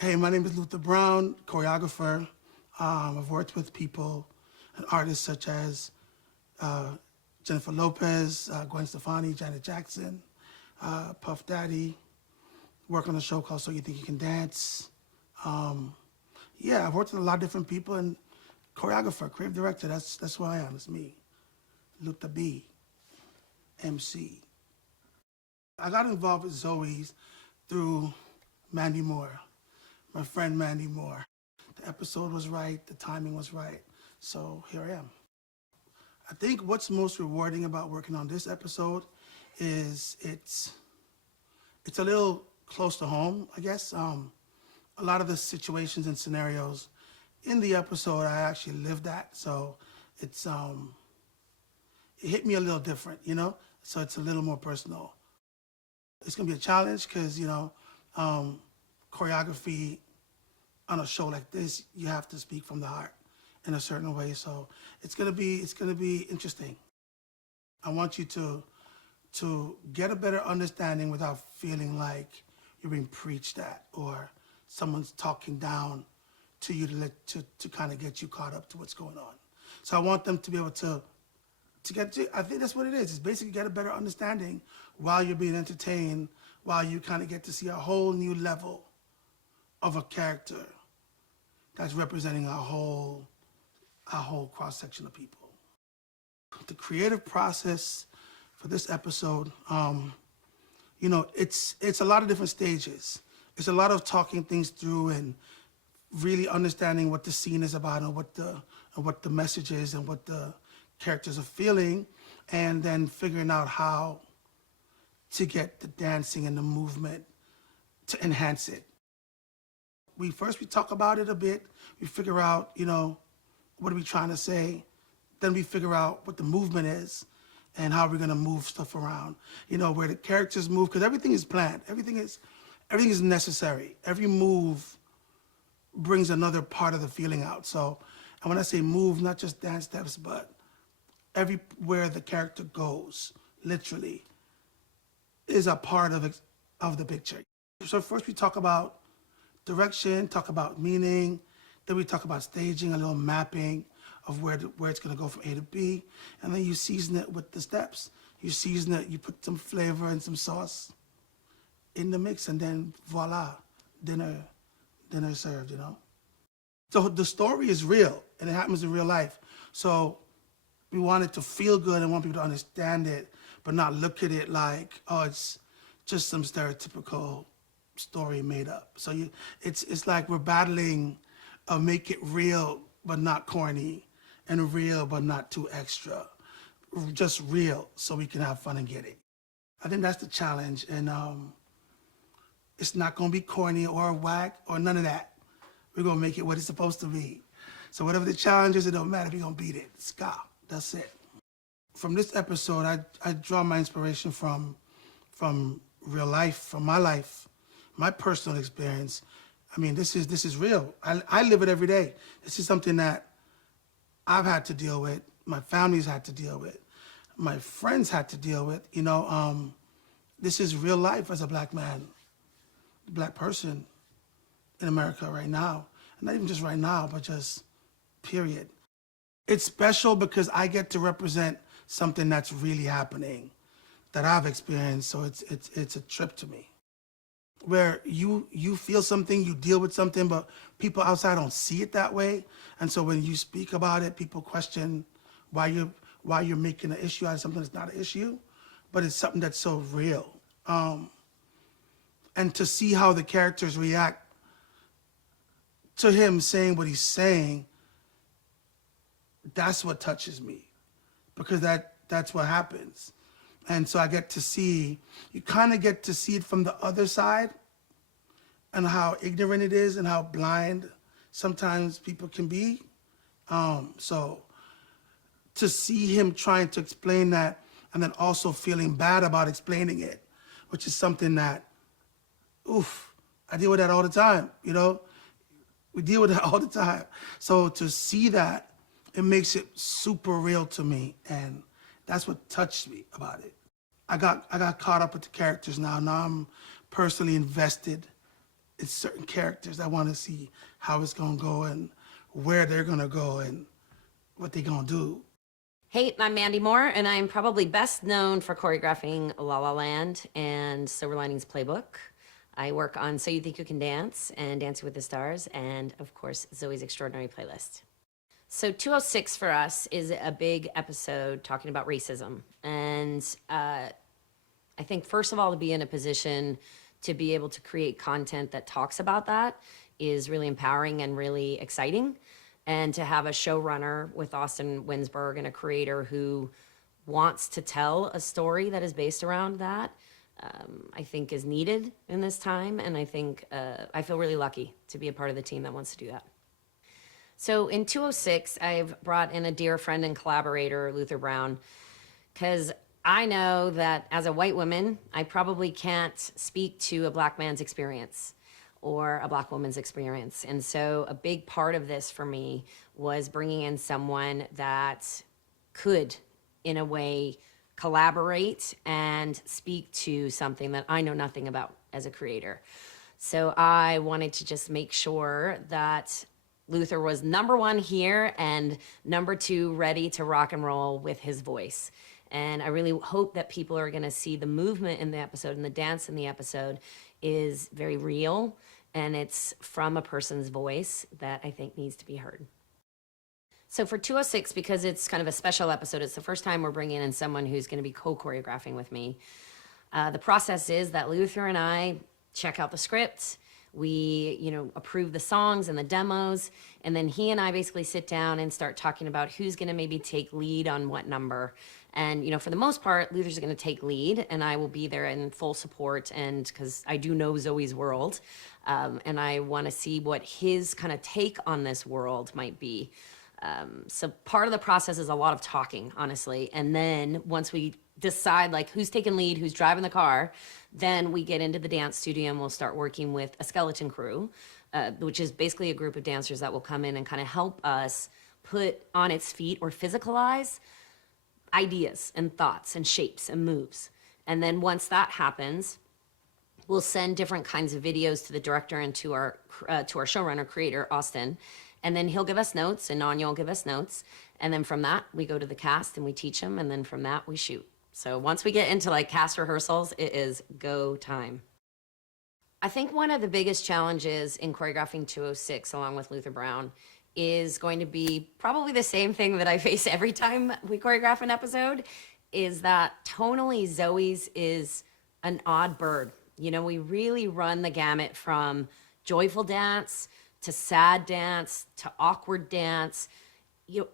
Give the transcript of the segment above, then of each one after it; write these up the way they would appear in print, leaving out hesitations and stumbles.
Hey, my name is Luther Brown, choreographer. I've worked with people and artists such as Jennifer Lopez, Gwen Stefani, Janet Jackson, Puff Daddy. Work on a show called So You Think You Can Dance. Yeah, I've worked with a lot of different people, and choreographer, creative director, that's who I am, it's me. Luther B, MC. I got involved with Zoey through Mandy Moore, my friend Mandy Moore. The episode was right, the timing was right, so here I am. I think what's most rewarding about working on this episode is it's a little close to home, I guess. A lot of the situations and scenarios in the episode I actually lived at, so it's it hit me a little different, you know? So it's a little more personal. It's gonna be a challenge because, choreography on a show like this, you have to speak from the heart in a certain way. So it's gonna be interesting. I want you to get a better understanding without feeling like you're being preached at or someone's talking down to you to kind of get you caught up to what's going on. So I want them to be able to get to, I think that's what it is. It's basically get a better understanding while you're being entertained, while you kind of get to see a whole new level of a character that's representing a whole cross-section of people. The creative process for this episode, it's a lot of different stages. It's a lot of talking things through and really understanding what the scene is about and what the message is and what the characters are feeling, and then figuring out how to get the dancing and the movement to enhance it. We talk about it a bit. We figure out, what are we trying to say? Then we figure out what the movement is and how we're gonna move stuff around. Where the characters move, because everything is planned. Everything is necessary. Every move brings another part of the feeling out. So, and when I say move, not just dance steps, but everywhere the character goes, literally, is a part of the picture. So first we talk about direction, talk about meaning, then we talk about staging, a little mapping of where it's gonna go from A to B, and then you season it with the steps. You season it, you put some flavor and some sauce in the mix, and then voila, dinner served, So the story is real, and it happens in real life. So we want it to feel good and want people to understand it, but not look at it like, oh, it's just some stereotypical story made up. So it's like we're battling make it real but not corny, and real but not too extra. Just real so we can have fun and get it. I think that's the challenge, and it's not gonna be corny or whack or none of that. We're gonna make it what it's supposed to be. So whatever the challenge is, it don't matter, we're gonna beat it. Ska, that's it. From this episode, I draw my inspiration from real life, from my life, my personal experience. I mean, this is real. I live it every day. This is something that I've had to deal with, my family's had to deal with, my friends had to deal with, this is real life as a black man, black person in America right now. And not even just right now, but just period. It's special because I get to represent something that's really happening, that I've experienced, so it's a trip to me. Where you feel something, you deal with something, but people outside don't see it that way. And so when you speak about it, people question why you're making an issue out of something that's not an issue, but it's something that's so real. And to see how the characters react to him saying what he's saying, that's what touches me, because that's what happens. And so I get to see, you kind of get to see it from the other side and how ignorant it is and how blind sometimes people can be. So to see him trying to explain that and then also feeling bad about explaining it, which is something that, I deal with that all the time, We deal with that all the time. So to see that, it makes it super real to me, and that's what touched me about it. I got caught up with the characters now. Now I'm personally invested it's certain characters. I want to see how it's going to go and where they're going to go and what they're going to do. Hey, I'm Mandy Moore, and I'm probably best known for choreographing La La Land and Silver Linings Playbook. I work on So You Think You Can Dance and Dancing with the Stars, and of course, Zoey's Extraordinary Playlist. So 206 for us is a big episode talking about racism. And I think, first of all, to be in a position to be able to create content that talks about that is really empowering and really exciting. And to have a showrunner with Austin Winsberg and a creator who wants to tell a story that is based around that, I think is needed in this time. And I think I feel really lucky to be a part of the team that wants to do that. So in 206, I've brought in a dear friend and collaborator, Luther Brown, because I know that as a white woman, I probably can't speak to a black man's experience or a black woman's experience. And so a big part of this for me was bringing in someone that could, in a way, collaborate and speak to something that I know nothing about as a creator. So I wanted to just make sure that Luther was number one here and number two, ready to rock and roll with his voice. And I really hope that people are gonna see the movement in the episode and the dance in the episode is very real, and it's from a person's voice that I think needs to be heard. So for 206, because it's kind of a special episode, it's the first time we're bringing in someone who's gonna be co-choreographing with me. The process is that Luther and I check out the script, we, approve the songs and the demos, and then he and I basically sit down and start talking about who's gonna maybe take lead on what number. And, for the most part, Luther's gonna take lead, and I will be there in full support, and because I do know Zoey's world, and I wanna see what his kind of take on this world might be. So part of the process is a lot of talking, honestly, and then once we decide like who's taking lead, who's driving the car, then we get into the dance studio and we'll start working with a skeleton crew, which is basically a group of dancers that will come in and kind of help us put on its feet or physicalize ideas and thoughts and shapes and moves. And then once that happens, we'll send different kinds of videos to the director and to our showrunner creator, Austin, and then he'll give us notes and Anya will give us notes. And then from that, we go to the cast and we teach them, and then from that, we shoot. So once we get into like cast rehearsals, it is go time. I think one of the biggest challenges in choreographing 206 along with Luther Brown is going to be probably the same thing that I face every time we choreograph an episode, is that tonally Zoey's is an odd bird. We really run the gamut from joyful dance to sad dance to awkward dance.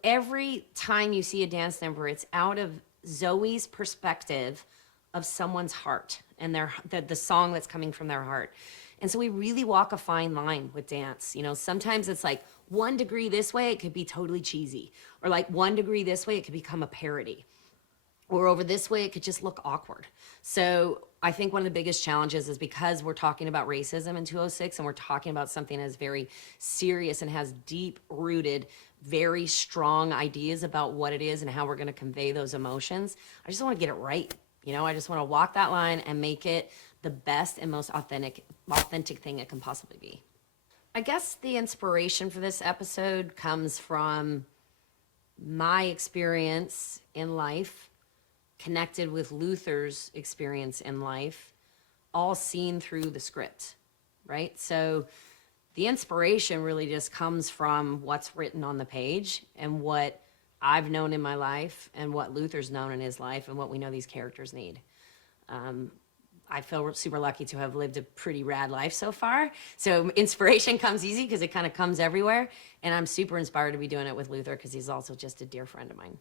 Every time you see a dance number, it's out of Zoey's perspective of someone's heart and the song that's coming from their heart. And so we really walk a fine line with dance. Sometimes it's like 1 degree this way, it could be totally cheesy. Or like 1 degree this way, it could become a parody. Or over this way, it could just look awkward. So I think one of the biggest challenges is because we're talking about racism in 206 and we're talking about something that's very serious and has deep-rooted, very strong ideas about what it is and how we're going to convey those emotions. I just want to get it right. I just want to walk that line and make it the best and most authentic thing it can possibly be. I guess the inspiration for this episode comes from my experience in life, connected with Luther's experience in life, all seen through the script, right? So the inspiration really just comes from what's written on the page and what I've known in my life and what Luther's known in his life and what we know these characters need. I feel super lucky to have lived a pretty rad life so far. So inspiration comes easy because it kind of comes everywhere. And I'm super inspired to be doing it with Luther because he's also just a dear friend of mine.